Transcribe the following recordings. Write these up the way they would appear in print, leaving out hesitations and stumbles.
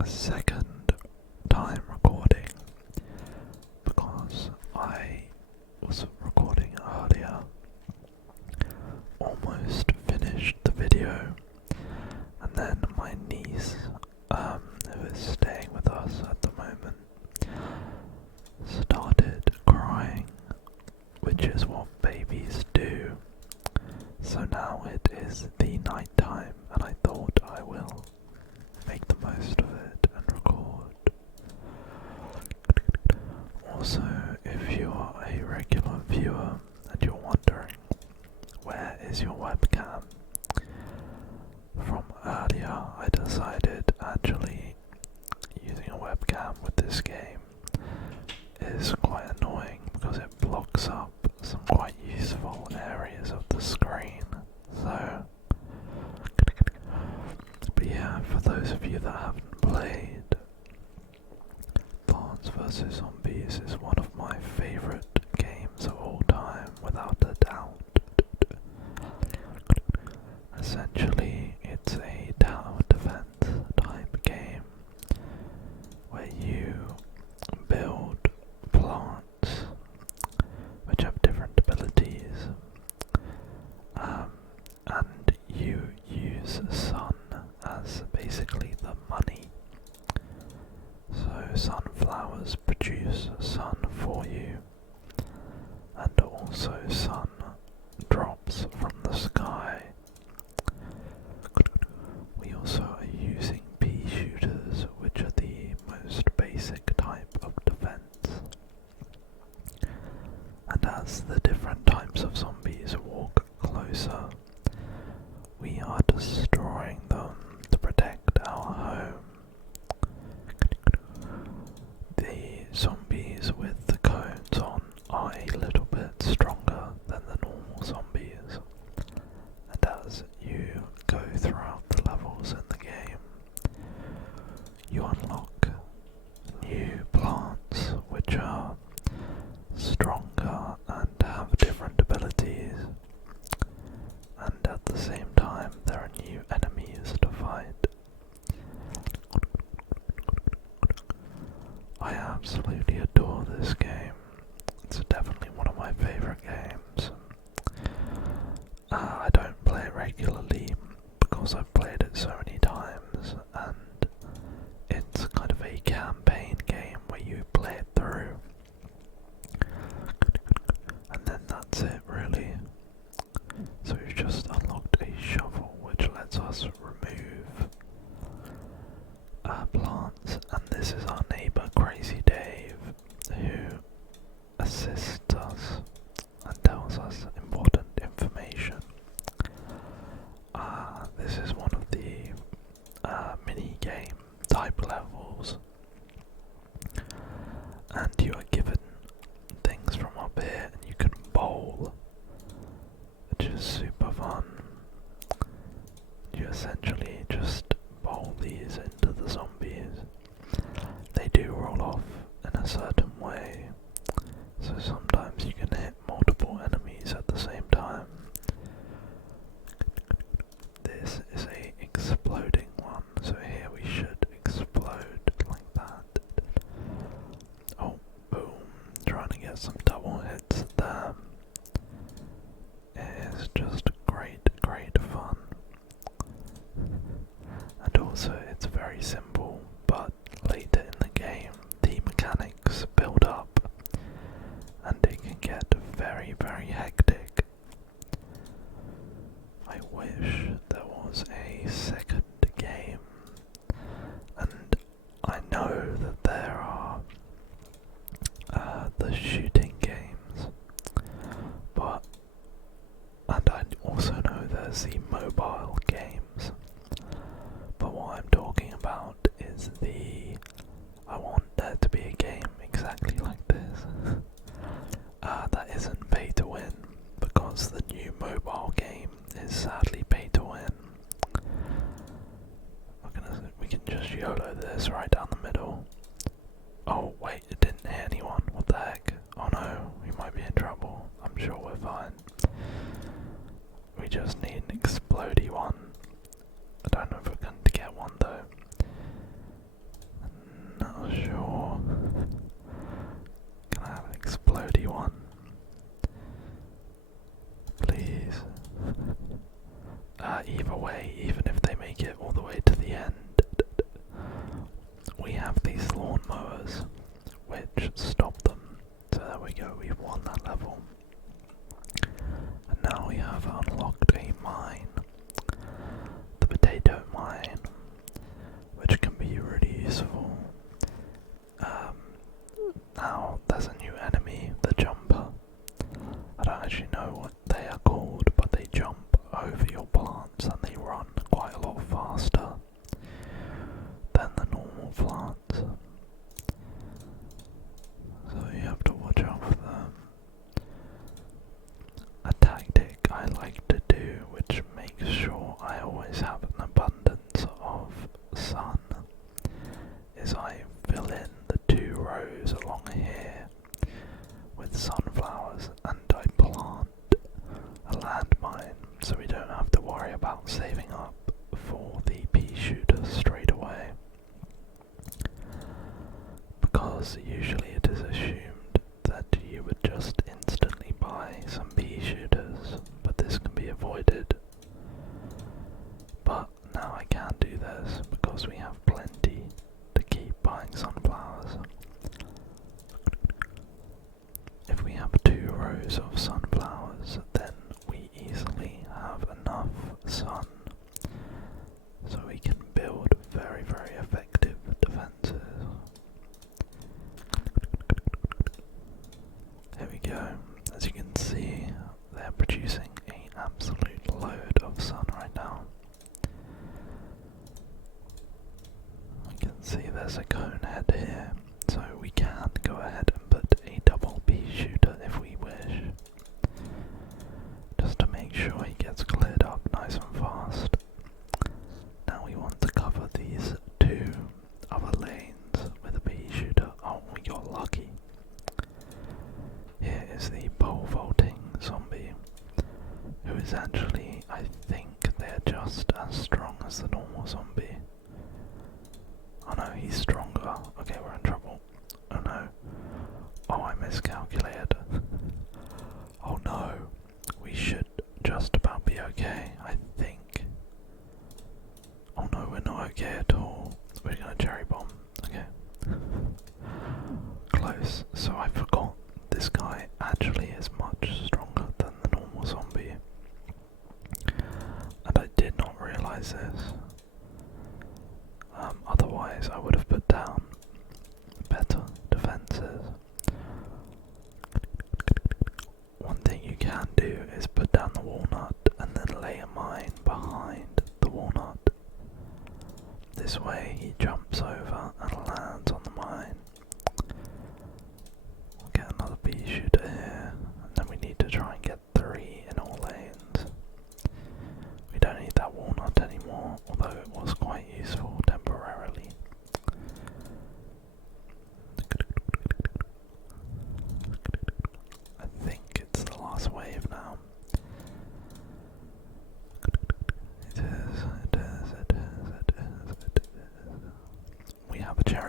a second time recording because I was recording earlier, almost finished the video, and then my niece, who is staying with us at the moment, started crying, which is what babies do. So now it is the night time, and I thought I will make the most of it and record. Also, if you are a regular viewer and you're wondering, where is your webcam? From earlier, I decided actually using a webcam with this game is quite annoying because it blocks up some quite useful areas of the screen. So, but yeah, for those of you that haven't played, Plants vs Zombies is one of my favourite games of all time, without a doubt. Essentially, it's a tower defense type game where you build plants which have different abilities, and you use sun as basically the money. So sunflowers produce sun for you, and also sun drops from the sky. We also are using pea shooters, which are the most basic type of defense. And as the different types of zombies walk closer, we are destroying them to protect our home. The zombies with the cones on are a little bit stronger than the normal zombies, and as you go throughout the levels in the game, you unlock new plants which are stronger and have different abilities, and at the same time there are new enemies to fight. I absolutely adore this game. It's definitely one of my favourite games. I don't play it regularly because I've played it so many times, and it's kind of a campaign game where you play it through, and then that's it really. So we've just unlocked a shovel which lets us remove plants, and this is our neighbour Crazy Dave, who assists us and tells us important information. This is one of the mini-game type levels, and you are given things from up here and you can bowl, which is super fun. You essentially just bowl these into the zombies. They do roll off in a certain way, so sometimes you can hit multiple enemies at the same time. This is a exploding one, so here we should explode like that. Oh, boom, trying to get some double hits there. It is just great fun. And also it's very simple, but later in the game the mechanics build up and it can get very hectic. I wish there was a second game, and I know that there are the shooting games, and I also know there's the mobile games, but what I'm talking about is I want there to be a game exactly like this, that isn't pay to win, because the new mobile game is sadly pay to win. We can just YOLO this right down the middle. Oh wait, it didn't hit anyone, what the heck? Oh no, we might be in trouble. I'm sure we're fine. We just need an explodey one. I don't know if we're going to get one though. because usually it is assumed that you would just instantly buy some pea shooters, but this can be avoided. But now I can do this because we have plenty to keep buying sunflowers. If we have 2 rows of sunflowers, then we easily have enough sun so we can build very, very effective defenses. There we go. As you can see, they're producing an absolute load of sun right now. I can see there's a cone head here, so we can go ahead and put a double pea shooter if we wish, just to make sure he gets cleared up nice and fast. Now we want to cover these 2 other lanes with a pea shooter. Oh, we got lucky. Here is the pole vaulting zombie, who is actually, I think they're just as strong as the normal zombie. Oh no, he's stronger. Okay, we're in trouble. Oh no. Oh, I miscalculated. Oh no. We should just about be okay, I think. Oh no, we're not okay at all. We're gonna cherry bomb. Okay. Close. So I forgot this guy actually is much stronger than the normal zombie. And I did not realise this. Otherwise I would have put down better defences. One thing you can do is put down the walnut and then lay a mine behind the walnut. This way he jumps over and lands on the mine. We'll get another pea shooter here, and then we need to try and get 3 in all lanes. We don't need that walnut anymore, although it was quite useful temporarily. I think it's the last wave now. It is. We have a cherry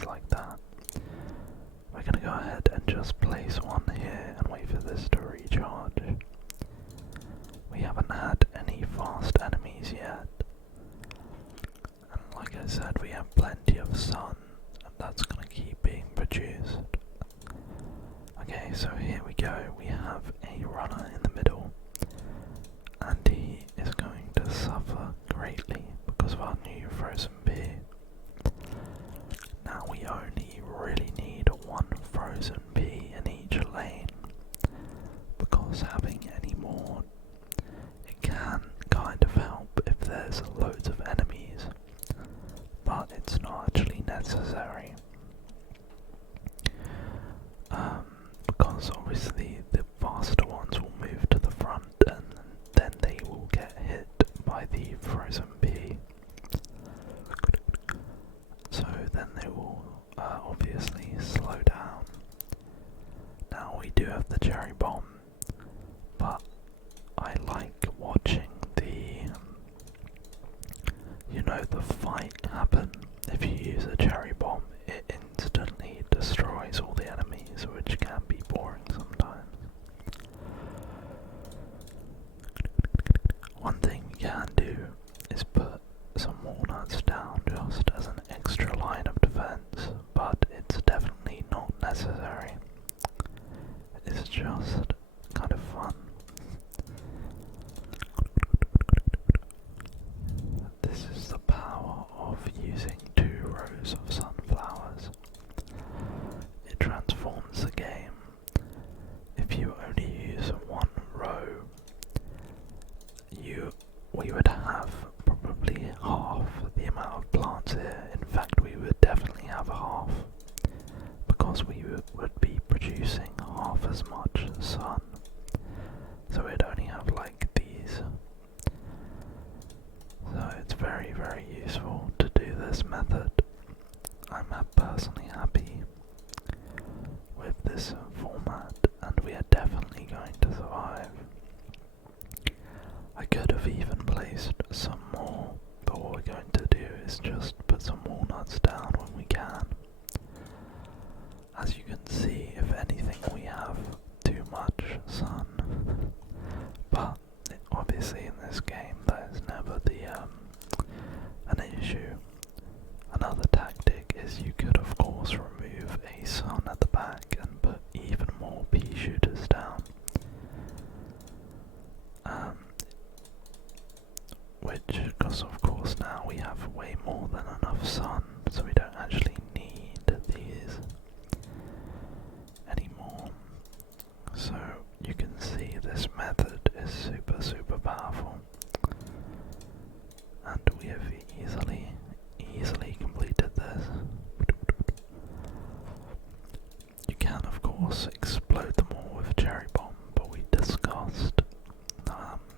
things like that. We're gonna go ahead and just place one here and wait for this to recharge. We haven't had any fast enemies yet. And like I said, we have plenty of sun, and that's gonna keep being produced. Okay, so here we go. We have a runner in the middle, and he is going to suffer greatly because of our new frozen bee. Now we only really need one frozen bee in each lane, because having any more, it can kind of help if there's loads of enemies, but it's not actually necessary. Because obviously the faster ones will move to the front and then they will get hit by the frozen bee. So then they will obviously slow down. Now we do have the cherry bomb, but I like watching the fight happen. If you use a cherry bomb, it instantly destroys all the enemies, which can be boring sometimes. One thing we can do is put some walnuts down just as an extra line of defense, but it's definitely not necessary. It's just kind of fun. This is the power of using 2 rows of sunflowers. It transforms the game. If you only use 1 row, we would have probably half the amount of plants here. In fact, we would definitely have half, because we would be producing half as much sun. So we'd only have like these. So it's very, very useful to do this method. I'm personally happy with this format, and we are definitely going to survive. I could have even placed some more, but what we're going to do is just put some walnuts down when we can. As you can see, if anything, we have too much sun, but obviously in this game that is never an issue. Another tactic is you could of course remove a sun at the back and put even more pea shooters down. Because of course now we have way more than enough sun, so we don't actually need these anymore. So you can see this method is super, super powerful, and we have easily completed this. You can of course explode them all with a cherry bomb, but we discussed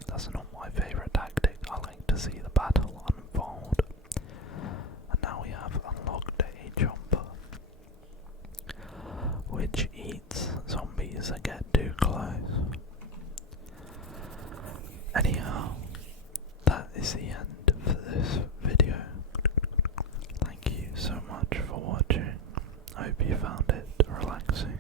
that's not my favourite tactic. I like to see the battle unfold. And now we have unlocked a jumper, which eats zombies that get too close. Anyhow, that is the end of this video. Thank you so much for watching. I hope you found it relaxing.